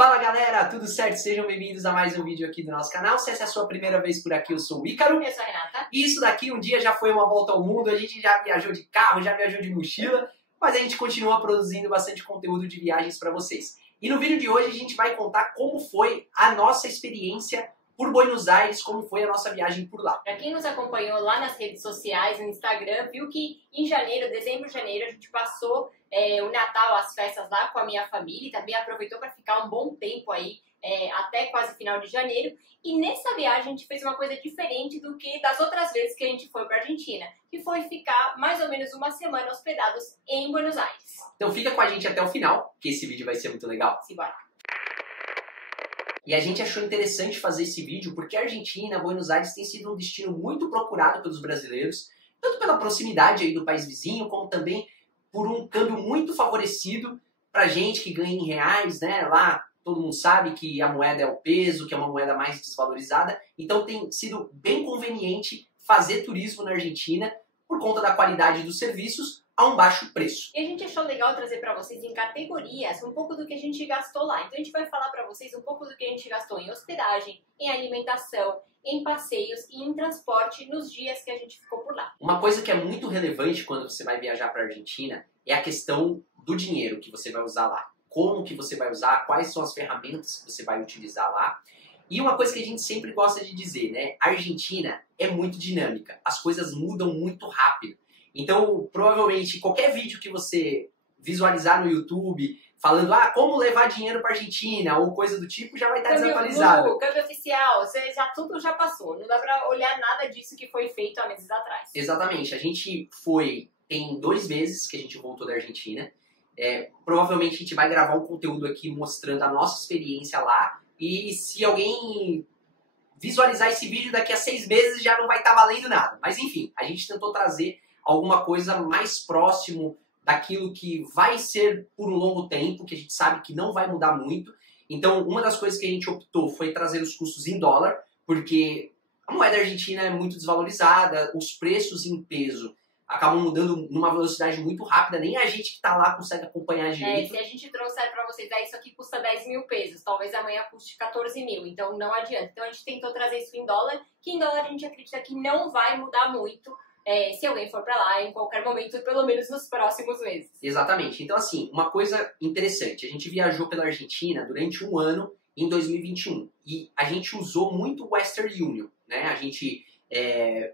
Fala galera, tudo certo? Sejam bem-vindos a mais um vídeo aqui do nosso canal. Se essa é a sua primeira vez por aqui, eu sou o Ícaro. Eu sou a Renata. E isso daqui um dia já foi uma volta ao mundo, a gente já viajou de carro, já viajou de mochila, mas a gente continua produzindo bastante conteúdo de viagens para vocês. E no vídeo de hoje a gente vai contar como foi a nossa experiência por Buenos Aires, como foi a nossa viagem por lá. Para quem nos acompanhou lá nas redes sociais, no Instagram, viu que em janeiro, dezembro, janeiro, a gente passou o Natal, as festas lá com a minha família e também aproveitou para ficar um bom tempo aí, até quase final de janeiro. E nessa viagem a gente fez uma coisa diferente do que das outras vezes que a gente foi para Argentina, que foi ficar mais ou menos uma semana hospedados em Buenos Aires. Então fica com a gente até o final, que esse vídeo vai ser muito legal. Simbora. E a gente achou interessante fazer esse vídeo porque a Argentina, Buenos Aires, tem sido um destino muito procurado pelos brasileiros, tanto pela proximidade aí do país vizinho, como também por um câmbio muito favorecido pra gente que ganha em reais, né? Lá todo mundo sabe que a moeda é o peso, que é uma moeda mais desvalorizada, então tem sido bem conveniente fazer turismo na Argentina por conta da qualidade dos serviços a um baixo preço. E a gente achou legal trazer para vocês em categorias um pouco do que a gente gastou lá. Então a gente vai falar para vocês um pouco do que a gente gastou em hospedagem, em alimentação, em passeios e em transporte nos dias que a gente ficou por lá. Uma coisa que é muito relevante quando você vai viajar para a Argentina é a questão do dinheiro que você vai usar lá. Como que você vai usar, quais são as ferramentas que você vai utilizar lá. E uma coisa que a gente sempre gosta de dizer, né? A Argentina é muito dinâmica, as coisas mudam muito rápido. Então, provavelmente, qualquer vídeo que você visualizar no YouTube falando, como levar dinheiro para Argentina ou coisa do tipo, já vai estar desatualizado. Câmbio oficial, tudo já passou. Não dá para olhar nada disso que foi feito há meses atrás. Exatamente. A gente tem 2 meses que a gente voltou da Argentina. Provavelmente a gente vai gravar um conteúdo aqui mostrando a nossa experiência lá. E se alguém visualizar esse vídeo daqui a 6 meses, já não vai estar valendo nada. Mas enfim, a gente tentou trazer alguma coisa mais próximo daquilo que vai ser por um longo tempo, que a gente sabe que não vai mudar muito. Então, uma das coisas que a gente optou foi trazer os custos em dólar, porque a moeda argentina é muito desvalorizada, os preços em peso acabam mudando numa velocidade muito rápida, nem a gente que está lá consegue acompanhar direito. Se a gente trouxer para vocês, isso aqui custa 10 mil pesos, talvez amanhã custe 14 mil, então não adianta. Então a gente tentou trazer isso em dólar, que em dólar a gente acredita que não vai mudar muito, se alguém for para lá em qualquer momento, pelo menos nos próximos meses. Exatamente. Então, assim, uma coisa interessante, a gente viajou pela Argentina durante um ano em 2021 e a gente usou muito o Western Union, né? A gente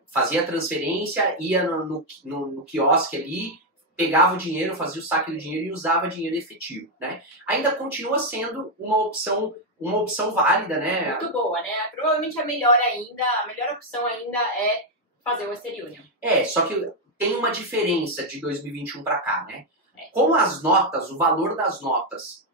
fazia a transferência, ia no quiosque ali, pegava o dinheiro, fazia o saque do dinheiro e usava dinheiro efetivo, né? Ainda continua sendo uma opção válida, né? Muito boa, né? Provavelmente a melhor opção ainda é fazer o Western Union. Só que tem uma diferença de 2021 para cá, né? Como as notas, o valor das notas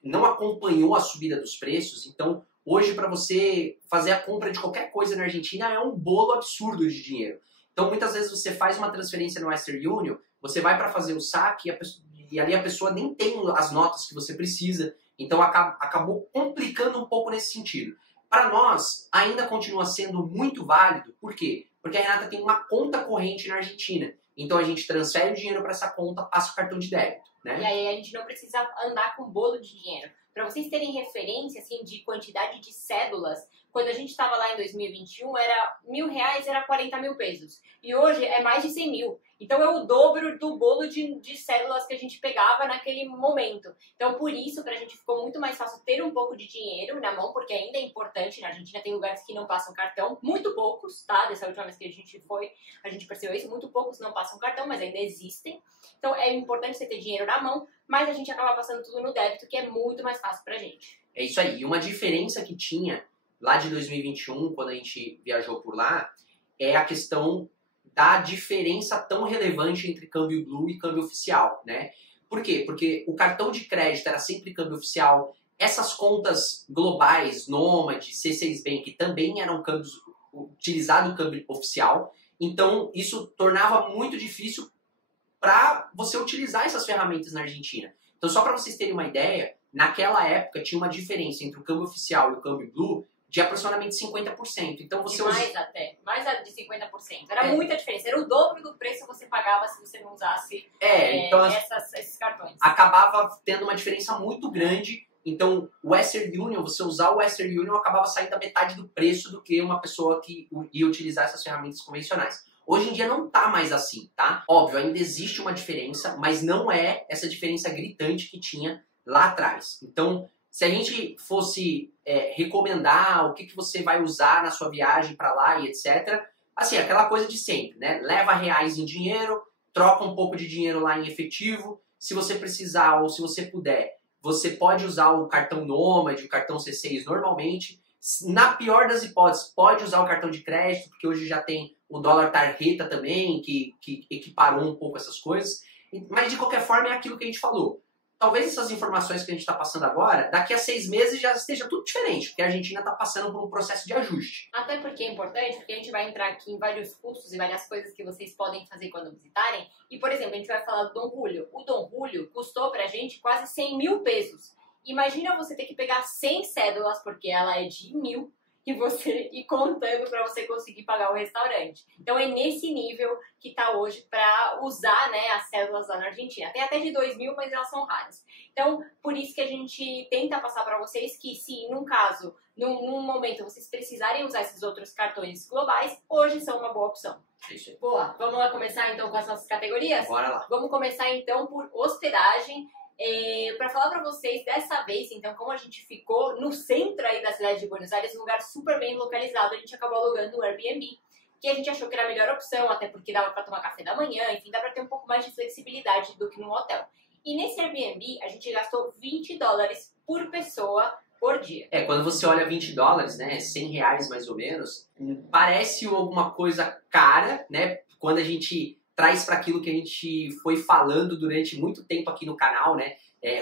não acompanhou a subida dos preços, então hoje para você fazer a compra de qualquer coisa na Argentina é um bolo absurdo de dinheiro. Então muitas vezes você faz uma transferência no Western Union, você vai para fazer o saque e ali a pessoa nem tem as notas que você precisa, então acabou complicando um pouco nesse sentido. Para nós, ainda continua sendo muito válido, por quê? Porque a Renata tem uma conta corrente na Argentina. Então a gente transfere o dinheiro para essa conta, passa o cartão de débito, né? E aí a gente não precisa andar com bolo de dinheiro. Para vocês terem referência assim, de quantidade de cédulas, quando a gente estava lá em 2021, era R$1.000, era 40 mil pesos. E hoje é mais de 100 mil. Então é o dobro do bolo de cédulas que a gente pegava naquele momento. Então por isso, pra gente ficou muito mais fácil ter um pouco de dinheiro na mão, porque ainda é importante. Na Argentina tem lugares que não passam cartão, muito poucos, tá? Dessa última vez que a gente foi, a gente percebeu isso. Muito poucos não passam cartão, mas ainda existem. Então é importante você ter dinheiro na mão, mas a gente acaba passando tudo no débito, que é muito mais fácil pra gente. É isso aí. E uma diferença que tinha lá de 2021, quando a gente viajou por lá, é a questão da diferença tão relevante entre câmbio blue e câmbio oficial, né? Por quê? Porque o cartão de crédito era sempre câmbio oficial, essas contas globais, Nomad, C6 Bank, também eram câmbios utilizado o câmbio oficial, então isso tornava muito difícil para você utilizar essas ferramentas na Argentina. Então só para vocês terem uma ideia, naquela época tinha uma diferença entre o câmbio oficial e o câmbio blue de aproximadamente 50%. Então você mais de 50%. Era muita diferença. Era o dobro do preço que você pagava se você não usasse então, esses cartões. Acabava tendo uma diferença muito grande Então, o Western Union, você usar o Western Union acabava saindo a metade do preço do que uma pessoa que ia utilizar essas ferramentas convencionais. Hoje em dia não tá mais assim, tá? Óbvio, ainda existe uma diferença, mas não é essa diferença gritante que tinha lá atrás. Então, se a gente fosse recomendar o que você vai usar na sua viagem para lá e etc., assim, aquela coisa de sempre, né? Leva reais em dinheiro, troca um pouco de dinheiro lá em efetivo. Se você precisar ou se você puder, você pode usar o cartão Nomad, o cartão C6 normalmente. Na pior das hipóteses, pode usar o cartão de crédito, porque hoje já tem o dólar tarjeta também, que equiparou um pouco essas coisas. Mas, de qualquer forma, é aquilo que a gente falou. Talvez essas informações que a gente está passando agora, daqui a 6 meses já esteja tudo diferente, porque a Argentina está passando por um processo de ajuste. Até porque é importante, porque a gente vai entrar aqui em vários custos e várias coisas que vocês podem fazer quando visitarem. E, por exemplo, a gente vai falar do Dom Julio. O Dom Julio custou pra gente quase 100 mil pesos. Imagina você ter que pegar 100 cédulas, porque ela é de 1.000, e você ir contando para você conseguir pagar o restaurante. Então é nesse nível que está hoje para usar, né, as cédulas lá na Argentina. Tem até de 2.000, mas elas são raras. Então, por isso que a gente tenta passar para vocês que se, num caso, num momento vocês precisarem usar esses outros cartões globais, hoje são uma boa opção. Isso aí. Boa, vamos lá começar então com as nossas categorias? Bora lá. Vamos começar então por hospedagem. Para falar para vocês, dessa vez, então, como a gente ficou no centro aí da cidade de Buenos Aires, um lugar super bem localizado, a gente acabou alugando um Airbnb, que a gente achou que era a melhor opção, até porque dava para tomar café da manhã, enfim, dá para ter um pouco mais de flexibilidade do que num hotel. E nesse Airbnb, a gente gastou $20 por pessoa por dia. Quando você olha $20, né, R$100 mais ou menos, parece alguma coisa cara, né, quando a gente traz para aquilo que a gente foi falando durante muito tempo aqui no canal, né?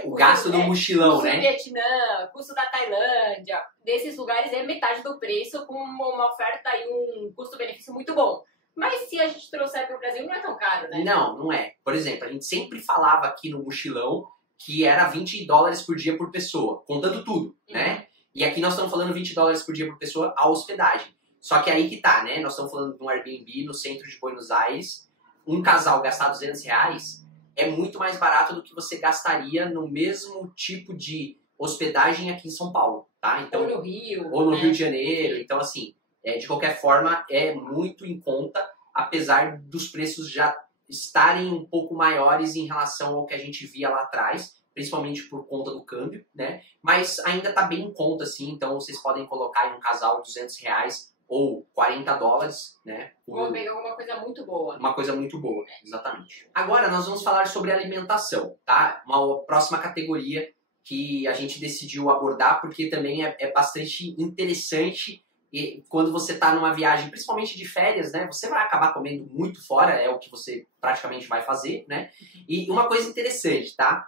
O gasto do mochilão, custo né? do Vietnã, custo da Tailândia, desses lugares é metade do preço, com uma oferta e um custo-benefício muito bom. Mas se a gente trouxer para o Brasil, não é tão caro, né? Não é. Por exemplo, a gente sempre falava aqui no mochilão que era $20 por dia por pessoa, contando tudo, né? E aqui nós estamos falando $20 por dia por pessoa a hospedagem. Só que aí que tá, né? Nós estamos falando de um Airbnb no centro de Buenos Aires. Um casal gastar R$200 é muito mais barato do que você gastaria no mesmo tipo de hospedagem aqui em São Paulo, tá? Então, ou no Rio. Ou no Rio de Janeiro. Então, assim, de qualquer forma, é muito em conta, apesar dos preços já estarem um pouco maiores em relação ao que a gente via lá atrás, principalmente por conta do câmbio, né? Mas ainda tá bem em conta, assim, então vocês podem colocar em um casal R$200 ou $40, né? Vou pegar alguma coisa muito boa. Uma coisa muito boa, exatamente. Agora nós vamos falar sobre alimentação, tá? Uma próxima categoria que a gente decidiu abordar, porque também é bastante interessante e quando você está numa viagem, principalmente de férias, né? Você vai acabar comendo muito fora, é o que você praticamente vai fazer, né? E uma coisa interessante, tá?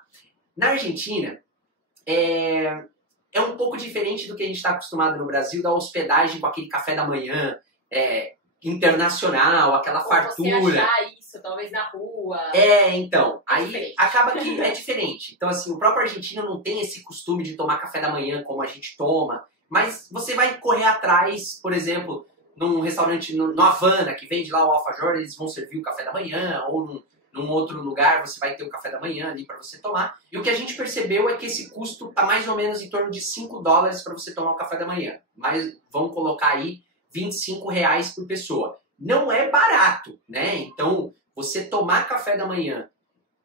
Na Argentina, é um pouco diferente do que a gente está acostumado no Brasil, da hospedagem com aquele café da manhã internacional, aquela fartura. Você achar isso, talvez na rua. Então, aí diferente. acaba que é diferente. Então, assim, o próprio argentino não tem esse costume de tomar café da manhã como a gente toma, mas você vai correr atrás, por exemplo, num restaurante no Havana, que vende lá o alfajor, eles vão servir o café da manhã, ou num outro lugar você vai ter o café da manhã ali para você tomar. E o que a gente percebeu é que esse custo tá mais ou menos em torno de $5 para você tomar o café da manhã. Mas vamos colocar aí R$25 por pessoa. Não é barato, né? Então, você tomar café da manhã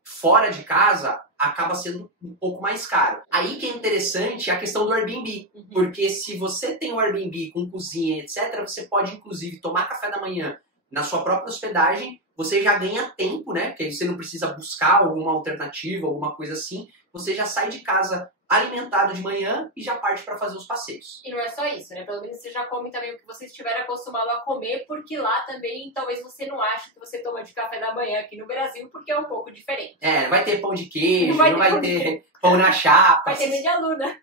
fora de casa acaba sendo um pouco mais caro. Aí que é interessante a questão do Airbnb. Porque se você tem um Airbnb com cozinha, etc., você pode, inclusive, tomar café da manhã na sua própria hospedagem. Você já ganha tempo, né? Porque aí você não precisa buscar alguma alternativa, alguma coisa assim. Você já sai de casa alimentado de manhã e já parte para fazer os passeios. E não é só isso, né? Pelo menos você já come também o que você estiver acostumado a comer, porque lá também talvez você não ache que você toma de café da manhã aqui no Brasil, porque é um pouco diferente. Vai ter pão de queijo, não vai ter pão na chapa. Vai ter meia luna.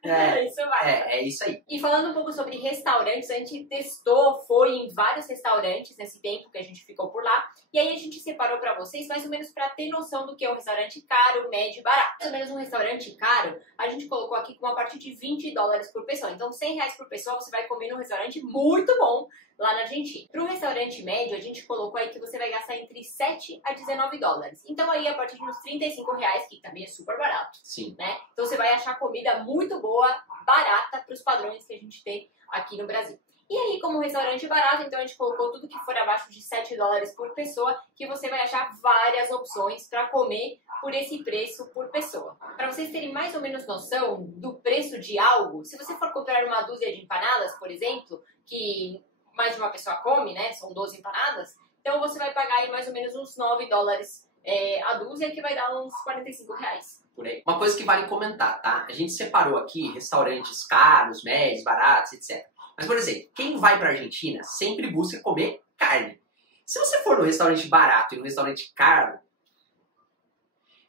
Isso vai. É isso aí. E falando um pouco sobre restaurantes, a gente testou, foi em vários restaurantes nesse tempo que a gente ficou por lá. E aí a gente separou pra vocês, mais ou menos pra ter noção do que é um restaurante caro, médio e barato. Mais ou menos um restaurante caro, a gente colocou aqui com uma partir de $20 por pessoa. Então R$100 por pessoa você vai comer num restaurante muito bom lá na Argentina. Para um restaurante médio, a gente colocou aí que você vai gastar entre $7 a $19. Então aí a partir de uns R$35, que também é super barato. Sim. Né? né? Então você vai achar comida muito boa, barata para os padrões que a gente tem aqui no Brasil. E aí, como restaurante barato, então a gente colocou tudo que for abaixo de 7 dólares por pessoa, que você vai achar várias opções para comer por esse preço por pessoa. Para vocês terem mais ou menos noção do preço de algo, se você for comprar uma dúzia de empanadas, por exemplo, que mais de uma pessoa come, né? São 12 empanadas, então você vai pagar aí mais ou menos uns 9 dólares a dúzia, que vai dar uns 45 reais. Por aí. Uma coisa que vale comentar, tá? A gente separou aqui restaurantes caros, médios, baratos, etc. Mas, por exemplo, quem vai para a Argentina sempre busca comer carne. Se você for num restaurante barato e num restaurante caro,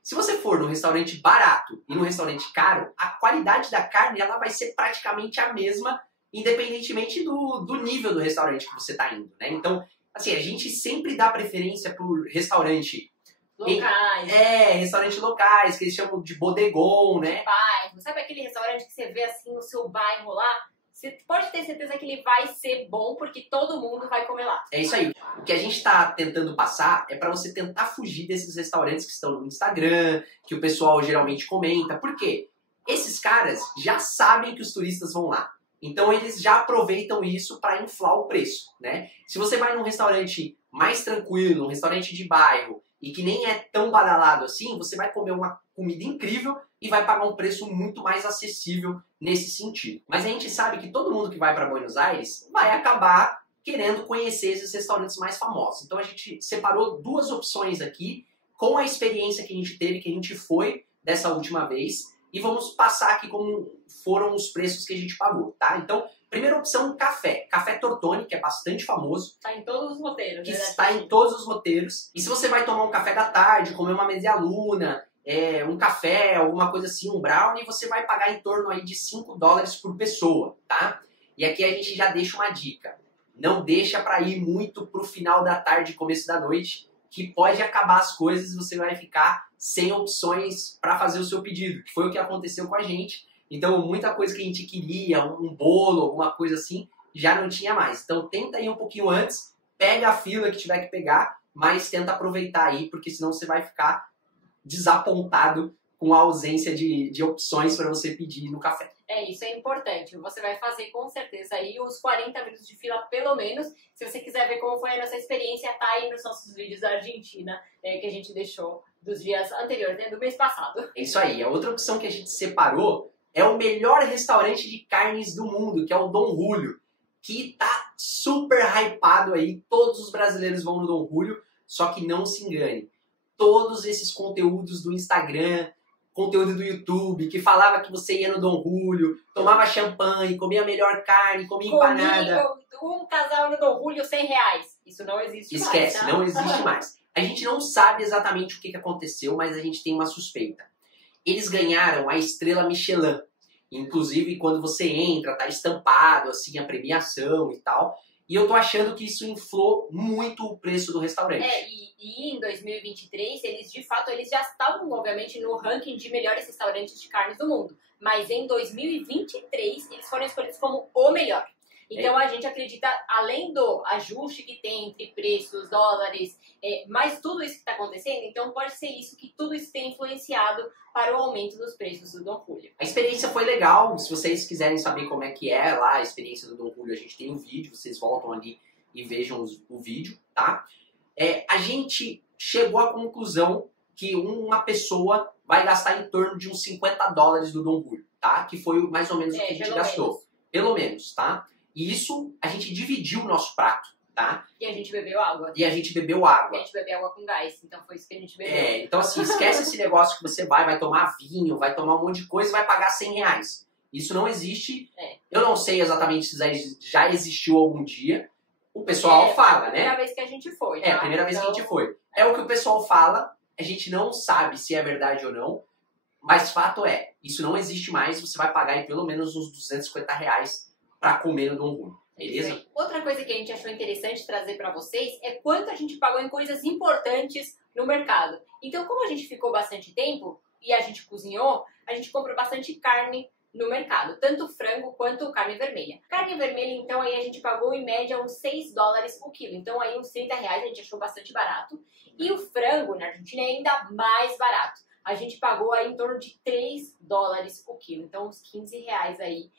se você for num restaurante barato e num restaurante caro, a qualidade da carne ela vai ser praticamente a mesma, independentemente do nível do restaurante que você está indo, né? Então, assim, a gente sempre dá preferência por restaurante Locais. Restaurantes locais, que eles chamam de bodegão, né? Bairro. Sabe aquele restaurante que você vê assim no seu bairro lá? Você pode ter certeza que ele vai ser bom, porque todo mundo vai comer lá. É isso aí. O que a gente está tentando passar é para você tentar fugir desses restaurantes que estão no Instagram, que o pessoal geralmente comenta. Por quê? Esses caras já sabem que os turistas vão lá. Então eles já aproveitam isso para inflar o preço, né? Se você vai num restaurante mais tranquilo, um restaurante de bairro, e que nem é tão badalado assim, você vai comer uma comida incrível e vai pagar um preço muito mais acessível nesse sentido. Mas a gente sabe que todo mundo que vai para Buenos Aires vai acabar querendo conhecer esses restaurantes mais famosos. Então a gente separou duas opções aqui com a experiência que a gente teve, que a gente foi dessa última vez, e vamos passar aqui como foram os preços que a gente pagou, tá? Então, primeira opção, café. Café Tortoni, que é bastante famoso. Está em todos os roteiros. Que né? está em todos os roteiros. E se você vai tomar um café da tarde, comer uma meia luna, um café, alguma coisa assim, um brownie, você vai pagar em torno aí de 5 dólares por pessoa, tá? E aqui a gente já deixa uma dica. Não deixa para ir muito pro final da tarde, começo da noite, que pode acabar as coisas e você vai ficar sem opções para fazer o seu pedido, que foi o que aconteceu com a gente. Então, muita coisa que a gente queria, um bolo, alguma coisa assim, já não tinha mais. Então, tenta ir um pouquinho antes, pega a fila que tiver que pegar, mas tenta aproveitar aí, porque senão você vai ficar desapontado com a ausência de opções para você pedir no café. Isso é importante. Você vai fazer com certeza aí os 40 minutos de fila, pelo menos. Se você quiser ver como foi a nossa experiência, tá aí nos nossos vídeos da Argentina, que a gente deixou dos dias anteriores, né, do mês passado. É isso aí. A outra opção que a gente separou é o melhor restaurante de carnes do mundo, que é o Dom Julio, que tá super hypado aí. Todos os brasileiros vão no Dom Julio, só que não se engane. Todos esses conteúdos do Instagram, conteúdo do YouTube, que falava que você ia no Dom Julio, tomava champanhe, comia a melhor carne, comia empanada. Um casal no Dom Julio, 100 reais. Isso não existe mais. Esquece, Tá? não existe mais. A gente não sabe exatamente o que aconteceu, mas a gente tem uma suspeita. Eles ganharam a estrela Michelin. Inclusive, quando você entra, tá estampado assim a premiação e tal. E eu tô achando que isso inflou muito o preço do restaurante. E em 2023, eles já estavam, obviamente, no ranking de melhores restaurantes de carnes do mundo. Mas em 2023, eles foram escolhidos como o melhor. Então a gente acredita, além do ajuste que tem entre preços, dólares, mas tudo isso que está acontecendo, então pode ser isso, que tudo isso tem influenciado para o aumento dos preços do Dom Julio. A experiência foi legal. Se vocês quiserem saber como é que é lá a experiência do Dom Julio, a gente tem um vídeo, vocês voltam ali e vejam o vídeo, tá? A gente chegou à conclusão que uma pessoa vai gastar em torno de uns 50 dólares do Dom Julio, tá? Que foi mais ou menos o que a gente gastou. Pelo menos, tá? E isso, a gente dividiu o nosso prato, tá? E a gente bebeu água. E a gente bebeu água. E a gente bebeu água com gás, então foi isso que a gente bebeu. Então assim, esquece esse negócio que você vai tomar vinho, vai tomar um monte de coisa e vai pagar 100 reais. Isso não existe. Eu não sei exatamente se já existiu algum dia. O pessoal fala, né? É a primeira vez que a gente foi. Tá? É a primeira vez que a gente foi. É o que o pessoal fala, a gente não sabe se é verdade ou não, mas fato é, isso não existe mais, você vai pagar aí pelo menos uns 250 reais para comer no Dom Julio, beleza? Outra coisa que a gente achou interessante trazer para vocês é quanto a gente pagou em coisas importantes no mercado. Então, como a gente ficou bastante tempo e a gente cozinhou, a gente comprou bastante carne no mercado, tanto frango quanto carne vermelha. Carne vermelha, então, aí a gente pagou em média uns 6 dólares o quilo, então aí uns 30 reais a gente achou bastante barato. E o frango na Argentina é ainda mais barato. a gente pagou aí em torno de 3 dólares o quilo. Então, uns 15 reais aí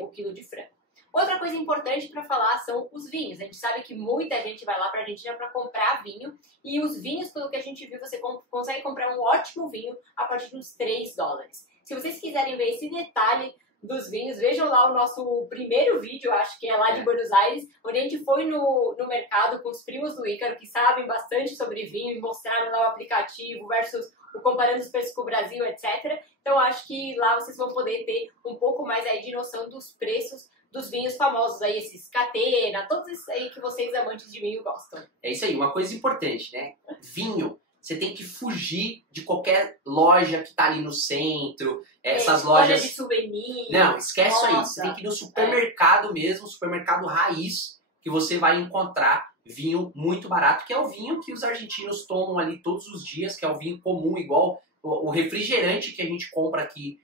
o quilo de frango. Outra coisa importante para falar são os vinhos. A gente sabe que muita gente vai lá para a Argentina para comprar vinho e os vinhos, pelo que a gente viu, você consegue comprar um ótimo vinho a partir de uns 3 dólares. Se vocês quiserem ver esse detalhe dos vinhos, vejam lá o nosso primeiro vídeo, acho que é lá de Buenos Aires, onde a gente foi no mercado com os primos do Ícaro, que sabem bastante sobre vinho e mostraram lá o aplicativo versus o comparando os preços com o Brasil, etc. Então acho que lá vocês vão poder ter um pouco mais aí de noção dos preços dos vinhos famosos aí, esses Catena, todos esses aí que vocês amantes de vinho gostam. É isso aí, uma coisa importante, né? Vinho, você tem que fugir de qualquer loja que tá ali no centro, essas lojas... Loja de souvenir. Não, esquece isso aí, Nossa. você tem que ir no supermercado mesmo, supermercado raiz, que você vai encontrar vinho muito barato, que é o vinho que os argentinos tomam ali todos os dias, que é o vinho comum, igual o refrigerante que a gente compra aqui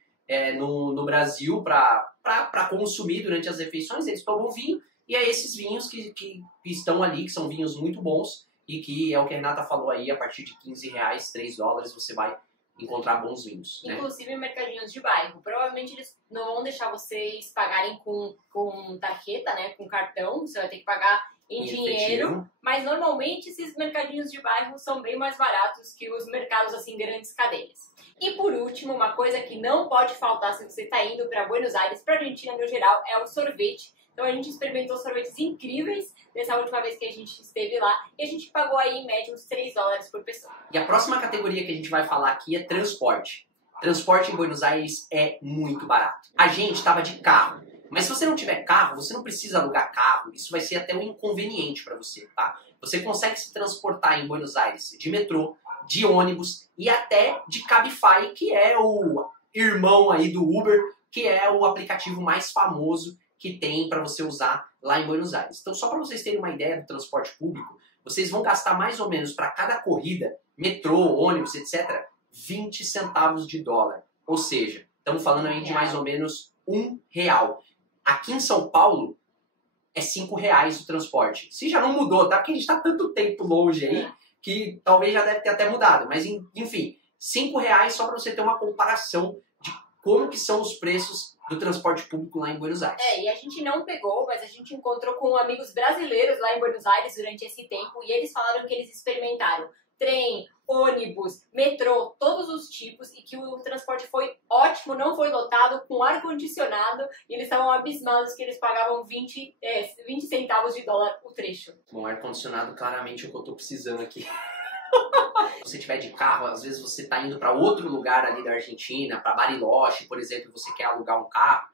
no Brasil para consumir durante as refeições. Eles tomam vinho e é esses vinhos que estão ali, que são vinhos muito bons e que é o que a Renata falou aí, a partir de 15 reais, 3 dólares você vai encontrar bons vinhos. Inclusive em mercadinhos de bairro. Provavelmente eles não vão deixar vocês pagarem com tarjeta, né, com cartão, você vai ter que pagar em dinheiro, efetivo. Mas normalmente esses mercadinhos de bairro são bem mais baratos que os mercados assim, grandes cadeias. E por último, uma coisa que não pode faltar se você está indo para Buenos Aires, para a Argentina no geral, é o sorvete. Então a gente experimentou sorvetes incríveis dessa última vez que a gente esteve lá e a gente pagou aí em média uns 3 dólares por pessoa. E a próxima categoria que a gente vai falar aqui é transporte. Transporte em Buenos Aires é muito barato. A gente estava de carro, mas se você não tiver carro, você não precisa alugar carro. Isso vai ser até um inconveniente para você, tá? Você consegue se transportar em Buenos Aires de metrô, de ônibus e até de Cabify, que é o irmão aí do Uber, que é o aplicativo mais famoso que tem para você usar lá em Buenos Aires. Então, só para vocês terem uma ideia do transporte público, vocês vão gastar mais ou menos para cada corrida, metrô, ônibus, etc., 20 centavos de dólar. Ou seja, estamos falando aí de mais ou menos R$1. Aqui em São Paulo, é R$5 o transporte. Se já não mudou, tá? Porque a gente está tanto tempo longe aí, que talvez já deve ter até mudado. Mas, enfim, R$5 só para você ter uma comparação de como que são os preços do transporte público lá em Buenos Aires. E a gente não pegou, mas a gente encontrou com amigos brasileiros lá em Buenos Aires durante esse tempo e eles falaram que eles experimentaram trem, ônibus, metrô, todos os tipos e que o transporte foi ótimo, não foi lotado, com ar-condicionado e eles estavam abismados que eles pagavam 20 centavos de dólar o trecho. Bom, ar-condicionado claramente é o que eu tô precisando aqui. Se você tiver de carro, às vezes você está indo para outro lugar ali da Argentina, para Bariloche, por exemplo, você quer alugar um carro,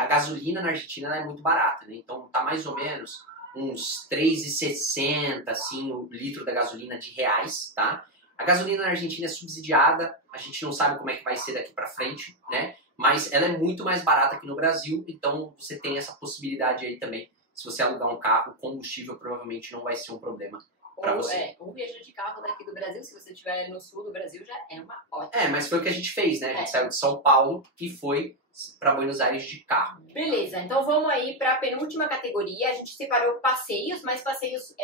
a gasolina na Argentina é muito barata, né? Então tá mais ou menos uns R$3,60 assim, o litro da gasolina de reais, tá? A gasolina na Argentina é subsidiada, a gente não sabe como é que vai ser daqui para frente, né? Mas ela é muito mais barata que no Brasil, então você tem essa possibilidade aí também. Se você alugar um carro, o combustível provavelmente não vai ser um problema. Ou viajar de carro daqui do Brasil, se você estiver no sul do Brasil, já é uma ótima. Mas foi o que a gente fez, né? A gente saiu de São Paulo e foi para Buenos Aires de carro. Beleza, então vamos aí para a penúltima categoria. A gente separou passeios, mas passeios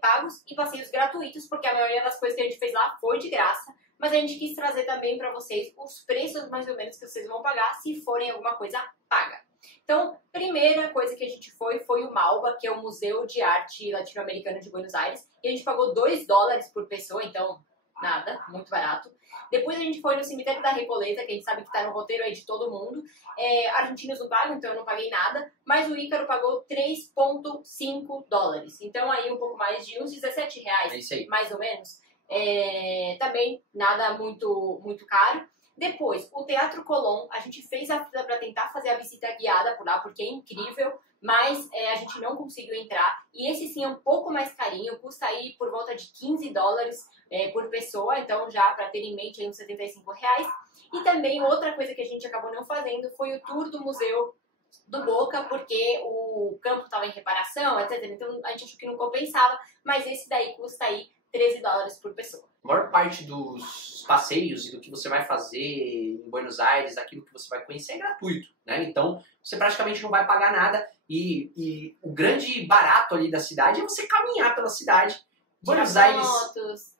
pagos e passeios gratuitos, porque a maioria das coisas que a gente fez lá foi de graça. Mas a gente quis trazer também para vocês os preços mais ou menos que vocês vão pagar se forem alguma coisa paga. Então, primeira coisa que a gente foi o Malba, que é o Museu de Arte Latino-Americana de Buenos Aires. E a gente pagou 2 dólares por pessoa, então nada, muito barato. Depois a gente foi no Cemitério da Recoleta, que a gente sabe que está no roteiro aí de todo mundo. Argentinos não pagam, então eu não paguei nada. Mas o Ícaro pagou 3,5 dólares. Então aí um pouco mais de uns 17 reais, mais ou menos. Também nada muito, muito caro. Depois, o Teatro Colón, a gente fez a fila para tentar fazer a visita guiada por lá, porque é incrível, mas a gente não conseguiu entrar. E esse sim é um pouco mais carinho, custa aí por volta de 15 dólares por pessoa, então já para ter em mente aí uns 75 reais. E também outra coisa que a gente acabou não fazendo foi o tour do Museu do Boca, porque o campo estava em reparação, etc. Então a gente achou que não compensava, mas esse daí custa aí 13 dólares por pessoa. A maior parte dos passeios e do que você vai fazer em Buenos Aires, daquilo que você vai conhecer, é gratuito, né? Então, você praticamente não vai pagar nada e o grande barato ali da cidade é você caminhar pela cidade Buenos Aires... fotos,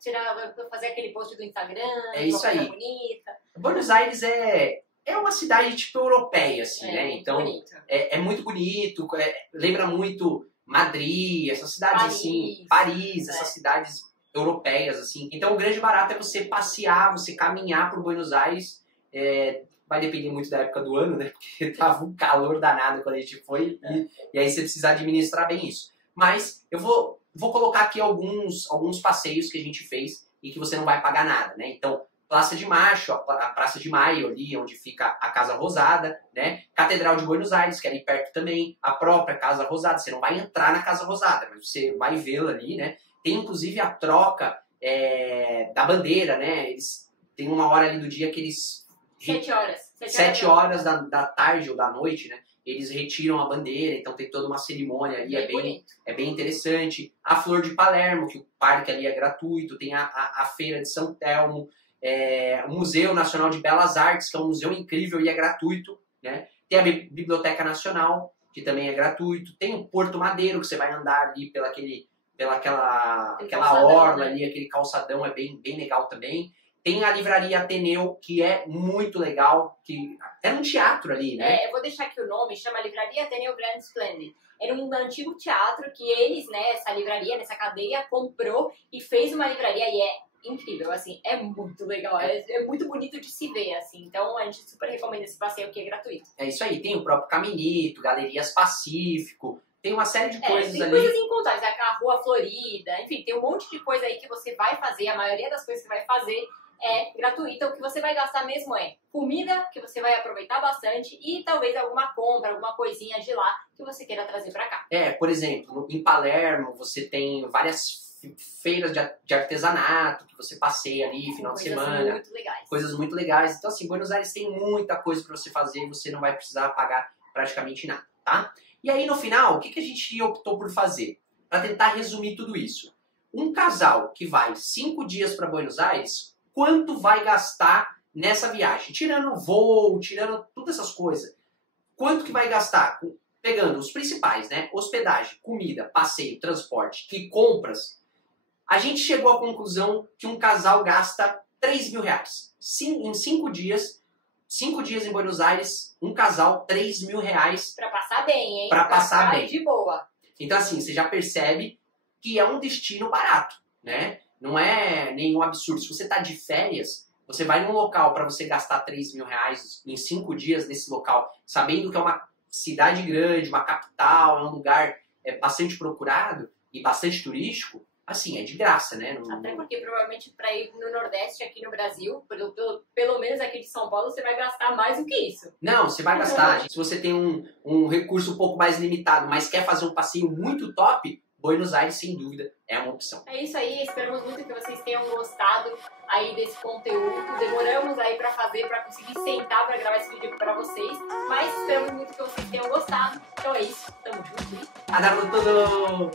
fazer aquele post do Instagram, É isso aí. bonita. Buenos Aires é uma cidade tipo europeia, assim, né? Então, bonito. é muito bonito, lembra muito Madrid, essas cidades assim, Paris, Paris, essas cidades europeias, assim. Então, o grande barato é você passear, você caminhar por Buenos Aires. Vai depender muito da época do ano, né? Porque tava um calor danado quando a gente foi, e aí você precisa administrar bem isso. Mas eu vou colocar aqui alguns passeios que a gente fez e que você não vai pagar nada, né? Então, Praça de Maio, a Praça de Maio, ali onde fica a Casa Rosada, né? Catedral de Buenos Aires, que é ali perto também, a própria Casa Rosada. Você não vai entrar na Casa Rosada, mas você vai vê-la ali, né? Tem inclusive a troca da bandeira, né? Eles têm uma hora ali do dia que eles... 7 horas. 7 horas da tarde ou da noite, né? Eles retiram a bandeira, então tem toda uma cerimônia ali, é bem interessante. A Flor de Palermo, que o parque ali é gratuito, tem a Feira de São Telmo, o Museu Nacional de Belas Artes, que é um museu incrível e é gratuito, né? Tem a Biblioteca Nacional, que também é gratuito. Tem o Porto Madeiro, que você vai andar ali aquela orla ali, aquele calçadão, é bem legal também. Tem a Livraria Ateneu, que é muito legal, que é um teatro ali, né? Eu vou deixar aqui o nome, chama Livraria Ateneu Grand Splendid. Era um antigo teatro que eles, né, essa livraria, nessa cadeia, comprou e fez uma livraria e é incrível, assim, é muito legal, é muito bonito de se ver, assim. Então a gente super recomenda esse passeio que é gratuito. É isso aí, tem o próprio Caminito, Galerias Pacífico, tem uma série de coisas tem ali. Tem coisas incontáveis, a Rua Florida, enfim, tem um monte de coisa aí que você vai fazer, a maioria das coisas que você vai fazer é gratuita. O que você vai gastar mesmo é comida, que você vai aproveitar bastante, e talvez alguma compra, alguma coisinha de lá que você queira trazer pra cá. Por exemplo, em Palermo você tem várias feiras de artesanato que você passeia ali final de semana. Coisas muito legais. Coisas muito legais. Então, assim, Buenos Aires tem muita coisa pra você fazer, você não vai precisar pagar praticamente nada, tá? E aí, no final, o que a gente optou por fazer? Pra tentar resumir tudo isso. Um casal que vai 5 dias pra Buenos Aires, quanto vai gastar nessa viagem? Tirando voo, tirando todas essas coisas. Quanto que vai gastar? Pegando os principais, né? Hospedagem, comida, passeio, transporte e compras. A gente chegou à conclusão que um casal gasta R$3.000. Em 5 dias, 5 dias em Buenos Aires, um casal, R$3.000. Pra passar bem, hein? Pra passar bem. De boa. Então, assim, você já percebe que é um destino barato, né? Não é nenhum absurdo. Se você tá de férias, você vai num local para você gastar R$3.000 em 5 dias nesse local, sabendo que é uma cidade grande, uma capital, é um lugar bastante procurado e bastante turístico, assim, é de graça, né? Até porque provavelmente para ir no Nordeste aqui no Brasil, pelo menos aqui de São Paulo, você vai gastar mais do que isso. Não, você vai gastar. Se você tem um recurso um pouco mais limitado, mas quer fazer um passeio muito top, Buenos Aires, sem dúvida, é uma opção. É isso aí, esperamos muito que vocês tenham gostado aí desse conteúdo. Demoramos aí pra conseguir sentar pra gravar esse vídeo pra vocês, mas esperamos muito que vocês tenham gostado. Então é isso, tamo junto. Adoro tudo!